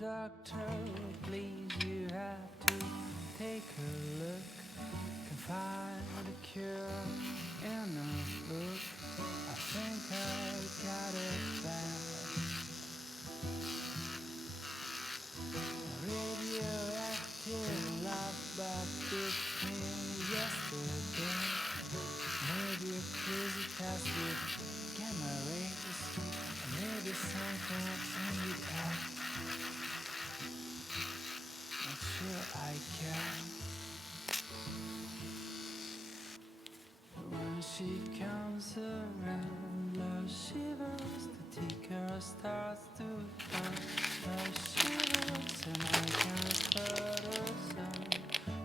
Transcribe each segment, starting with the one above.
doctor, please, you have to take a look. Can find a cure in a book. I think I got it bad. Radioactive love, but it came yesterday. Maybe a crazy test with gamma rays. Maybe something in the air. Not sure I can. When she comes around, love shivers, the ticker starts to burn. Love shivers, and I can't spot a sound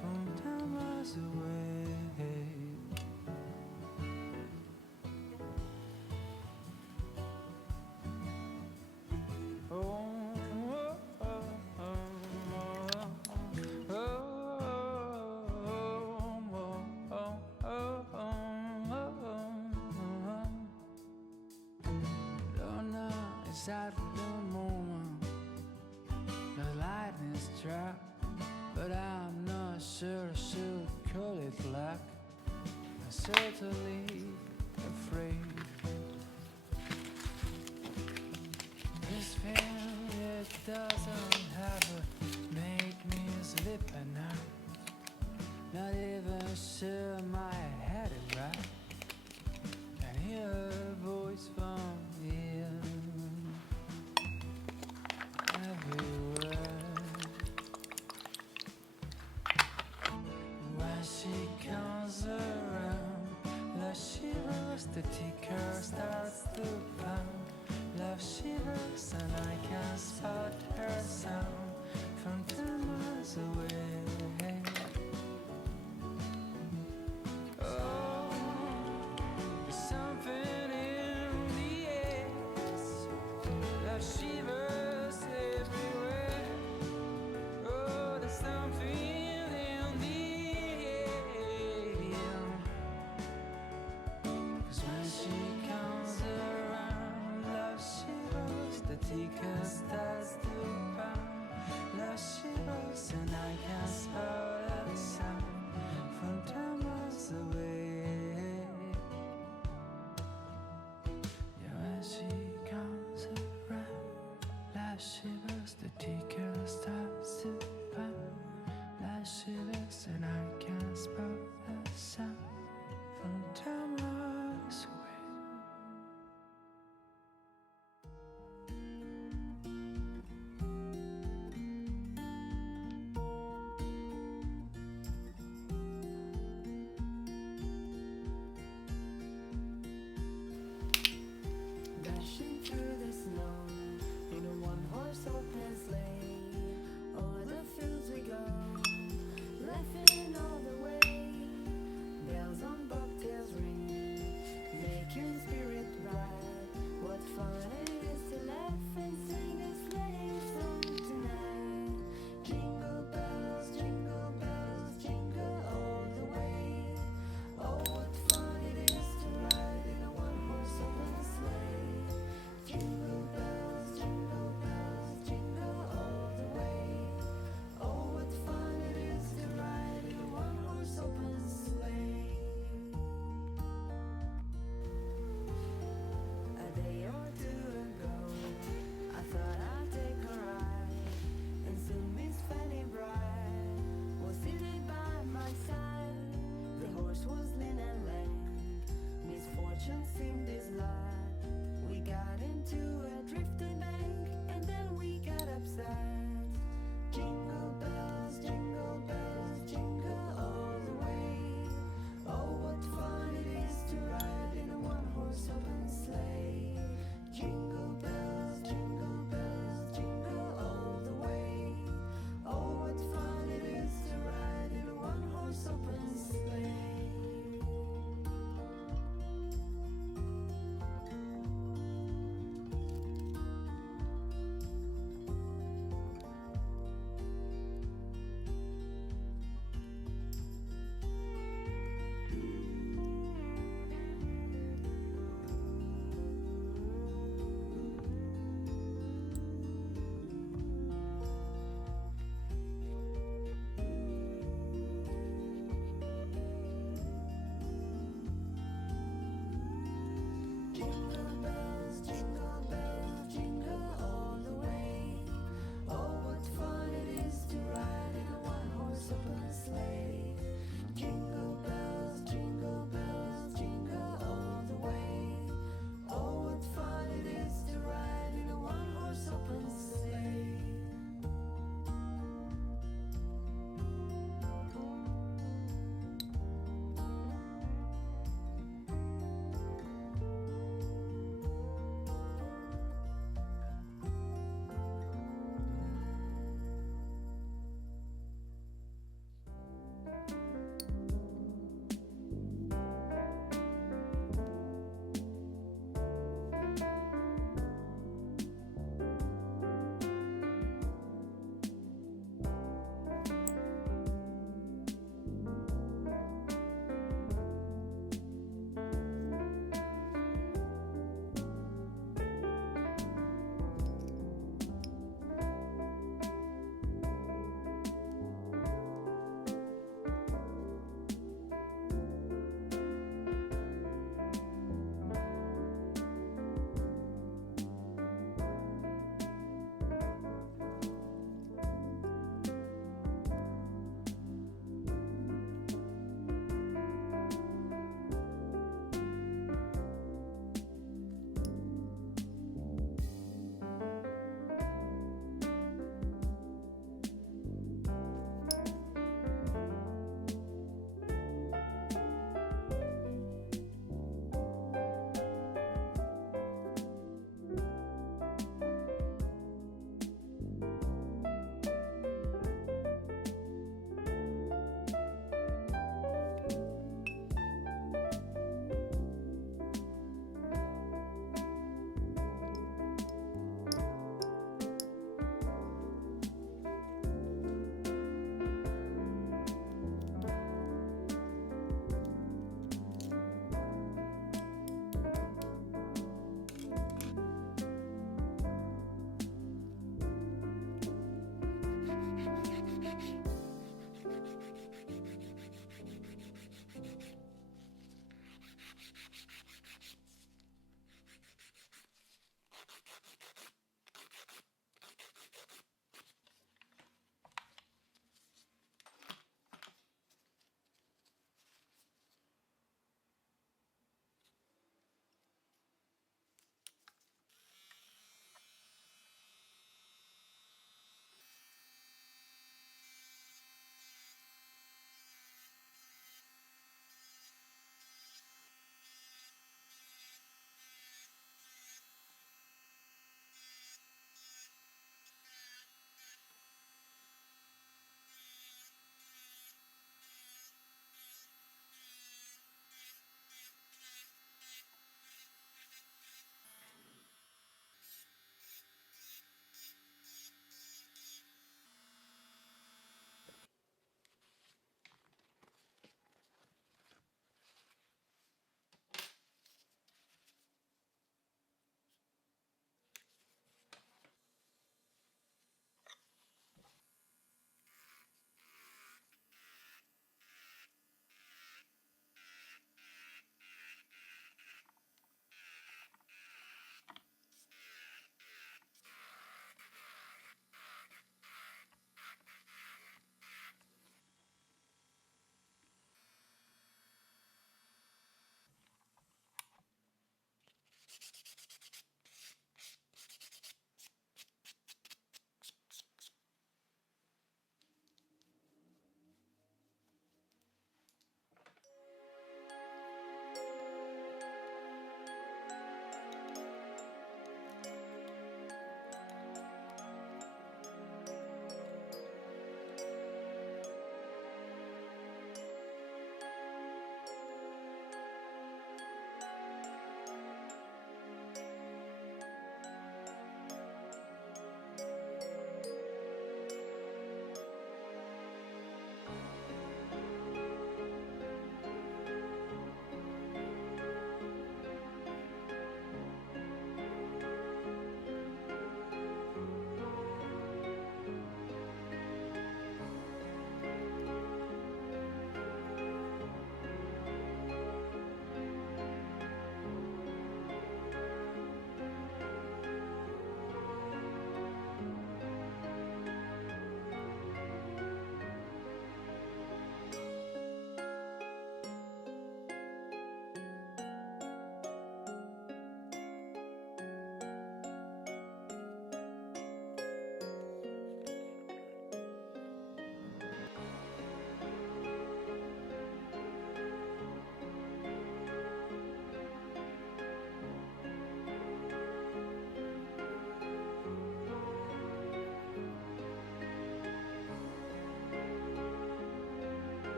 from 10 miles away. Oh, oh, oh, oh, inside the moment, the lightning struck, but I'm not sure I should call it luck. I'm certainly afraid. This feeling, it doesn't have a make me sleep at night. Not even sure my head is right. Can hear a voice from here everywhere. When she comes around, love shivers, the ticker starts to pound. Love shivers, and I can spot her sound from 10 miles away. Oh, there's something in the air. Love shivers everywhere. Oh, there's something in the air. 'Cause when she comes around, love shivers, the ticker starts to pound. Love shivers, and I can spot a sound from 10 miles away. Yeah, when she comes around, love shivers, the ticker starts to pound. Love shivers, and I can spot a sound from 10 miles away.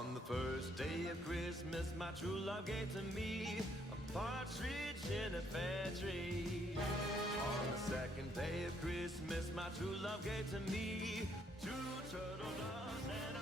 On the first day of Christmas, my true love gave to me a partridge in a pear tree. On the second day of Christmas, my true love gave to me two turtle doves and a